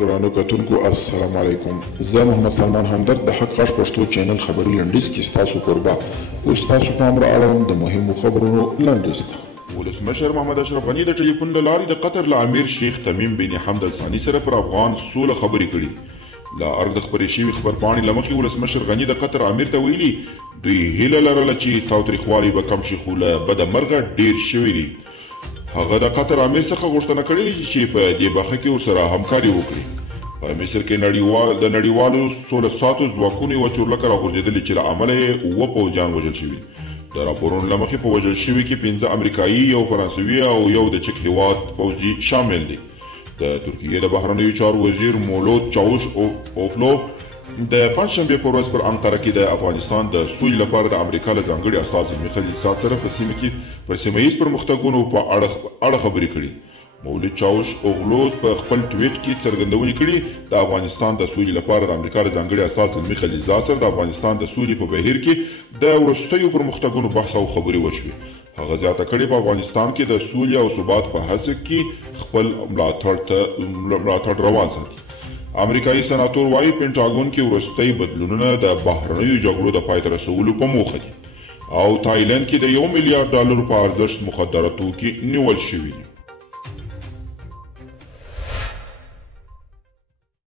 درانو کتونکو السلام علیکم. زه محمد سلمان همدرد د حق غږ پښتو چینل خبري لنډیز کې ستاسو کوربه اوس تاسو پام را اړوم د مهمو خبرونو لنډیز ته. ولسمشر محمد اشرف غني د ټلیفون له لارې د قطر له امیر شیخ تمیم بن حمد الثاني سره پر افغان سوله خبرې کړي. له ارګ د خپرې شوي خبرپاڼې له مخې ولسمشر غني د قطر امیر ته ویلي دوی هیله لرله چې تاوتریخوالي به کم شي، خو له بده مرګه ډېر شوي دي. هغه د قطر امیر څخه غوښتنه کړې چې په دې برخه کې ورسره همکاري وکړي. په مصر کې د نړیوالو سوله ساتو ځواکونو یوه چورلکه راغورځېدلې چې له امله یې 7 پوځیان وژل شوي. د راپورونو له مخې په وژل شوي کې 15 امریکایي، یو فرانسوي او یو د چک هېواد پوځي شامل دي. د ترکیې د بهرنیو چارو وزیر مولود چاوش اوفلو د پنجشنبې په ورځ پر انقره کې د افغانستان د سولې لپاره د امریکا له ځانګړي استازي میخیل زاد سره په سیمه کې پر سیمه ییز پرمختګونو په اړه خبرې کړي. مولود چاوش اوغلو په خپل ټویټ کې څرګندونې کړي د افغانستان د سولې لپاره د امریکا له ځانګړي استازي میخیل زاد سره د افغانستان د سولې په بهیر کې د وروستیو پرمختګونو بحث او خبرې وشوې. هغه زیاته کړې په افغانستان کې د سولې او ثبات په هڅه کې خپل ملاتړ روان ساتي. امریکایي سناتور وايي پینټاګون کې وروستي بدلونونه د بهرنیو جګړو د پای ته رسولو په موخه دي او تایلند کې د $1 میلیارډ په ارزښت مخدره توکي نیول شوي دي.